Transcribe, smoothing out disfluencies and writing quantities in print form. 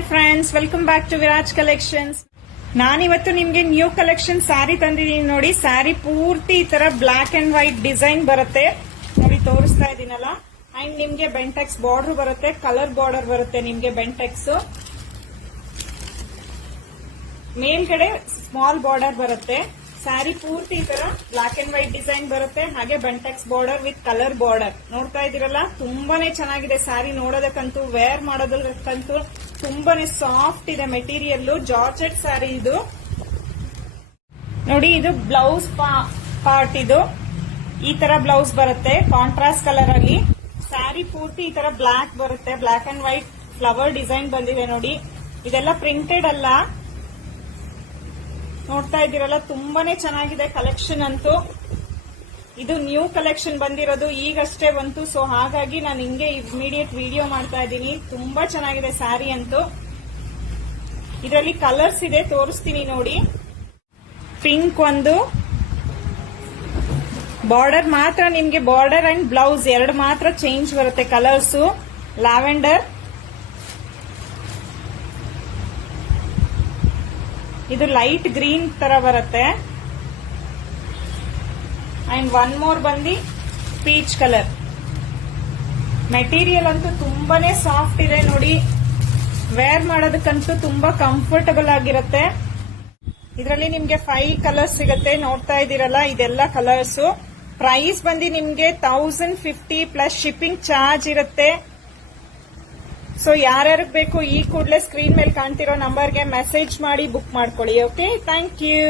Hi friends, welcome back to Viraj collections. ನಾನಿವತ್ತು ನಿಮ್ಗೆ new collection sari ತಂದಿದ್ದೀನಿ ನೋಡಿ. ಸ್ಯಾರಿ ಪೂರ್ತಿ ಈ ತರ ಬ್ಲಾಕ್ ಅಂಡ್ ವೈಟ್ ಡಿಸೈನ್ ಬರುತ್ತೆ ನೋಡಿ, ತೋರಿಸ್ತಾ ಇದೀನಲ್ಲ. ಅಂಡ್ ನಿಮ್ಗೆ ಬೆಂಟೆಕ್ಸ್ ಬಾರ್ಡರ್ ಬರುತ್ತೆ, ಕಲರ್ ಬಾರ್ಡರ್ ಬರುತ್ತೆ ನಿಮ್ಗೆ ಬೆಂಟೆಕ್ಸ್. ಮೇಲ್ಗಡೆ ಸ್ಮಾಲ್ ಬಾರ್ಡರ್ ಬರುತ್ತೆ. ಸ್ಯಾರಿ ಪೂರ್ತಿ ಈ ತರ ಬ್ಲಾಕ್ ಅಂಡ್ ವೈಟ್ ಡಿಸೈನ್ ಬರುತ್ತೆ, ಹಾಗೆ Bentex border with colour border. ನೋಡ್ತಾ ಇದೀರಲ್ಲ, ತುಂಬಾನೇ ಚೆನ್ನಾಗಿದೆ ಸ್ಯಾರಿ. ನೋಡೋದಕ್ಕಂತೂ ವೇರ್ ಮಾಡೋದಕ್ಕಂತೂ ತುಂಬಾನೇ ಸಾಫ್ಟ್ ಇದೆ ಮೆಟೀರಿಯಲ್. ಜಾರ್ಜೆಟ್ ಸ್ಯಾರಿ ಇದು ನೋಡಿ. ಇದು ಬ್ಲೌಸ್ ಪಾರ್ಟ್. ಇದು ಈ ತರ ಬ್ಲೌಸ್ ಬರುತ್ತೆ ಕಾಂಟ್ರಾಸ್ಟ್ ಕಲರ್ ಆಗಿ. ಸ್ಯಾರಿ ಪೂರ್ತಿ ಈ ತರ ಬ್ಲಾಕ್ ಬರುತ್ತೆ, black and white flower design ಬಂದಿದೆ ನೋಡಿ. ಇದೆಲ್ಲ ಪ್ರಿಂಟೆಡ್ ಅಲ್ಲ. ನೋಡ್ತಾ ಇದ್ದೀರಲ್ಲ, ತುಂಬಾನೇ ಚೆನ್ನಾಗಿದೆ ಕಲೆಕ್ಷನ್ ಅಂತೂ. ಇದು ನ್ಯೂ ಕಲೆಕ್ಷನ್ ಬಂದಿರೋದು, ಈಗಷ್ಟೇ ಬಂತು. ಸೊ ಹಾಗಾಗಿ ನಾನು ಹಿಂಗೆ ಇಮಿಡಿಯೇಟ್ ವಿಡಿಯೋ ಮಾಡ್ತಾ ಇದ್ದೀನಿ. ತುಂಬಾ ಚೆನ್ನಾಗಿದೆ ಸ್ಯಾರಿ ಅಂತೂ. ಇದರಲ್ಲಿ ಕಲರ್ಸ್ ಇದೆ, ತೋರಿಸ್ತೀನಿ ನೋಡಿ. ಪಿಂಕ್ ಒಂದು ಬಾರ್ಡರ್ ಮಾತ್ರ ನಿಮ್ಗೆ, ಬಾರ್ಡರ್ ಅಂಡ್ ಬ್ಲೌಸ್ ಎರಡು ಮಾತ್ರ ಚೇಂಜ್ ಬರುತ್ತೆ ಕಲರ್ಸ್. ಲ್ಯಾವೆಂಡರ್, ಇದು ಲೈಟ್ ಗ್ರೀನ್ ತರ ಬರುತ್ತೆ. ಅಂಡ್ ಒನ್ ಮೋರ್ ಬಂದಿ ಪೀಚ್ ಕಲರ್. ಮೆಟೀರಿಯಲ್ ಅಂತೂ ತುಂಬಾನೇ ಸಾಫ್ಟ್ ಇದೆ ನೋಡಿ. ವೇರ್ ಮಾಡೋದಕ್ಕಂತೂ ತುಂಬಾ ಕಂಫರ್ಟಬಲ್ ಆಗಿರುತ್ತೆ. ಇದರಲ್ಲಿ ನಿಮ್ಗೆ 5 ಕಲರ್ಸ್ ಸಿಗುತ್ತೆ. ನೋಡ್ತಾ ಇದ್ದೀರಲ್ಲ, ಇದೆಲ್ಲ ಕಲರ್ಸ್. ಪ್ರೈಸ್ ಬಂದು ನಿಮ್ಗೆ 1050 ಪ್ಲಸ್ ಶಿಪ್ಪಿಂಗ್ ಚಾರ್ಜ್ ಇರುತ್ತೆ. ಸೊ ಯಾರ್ಯಾರಿಗೆ ಬೇಕು ಈ ಕೂಡಲೇ ಸ್ಕ್ರೀನ್ ಮೇಲೆ ಕಾಣ್ತಿರೋ ನಂಬರ್ಗೆ ಮೆಸೇಜ್ ಮಾಡಿ ಬುಕ್ ಮಾಡ್ಕೊಳ್ಳಿ. Okay, thank you.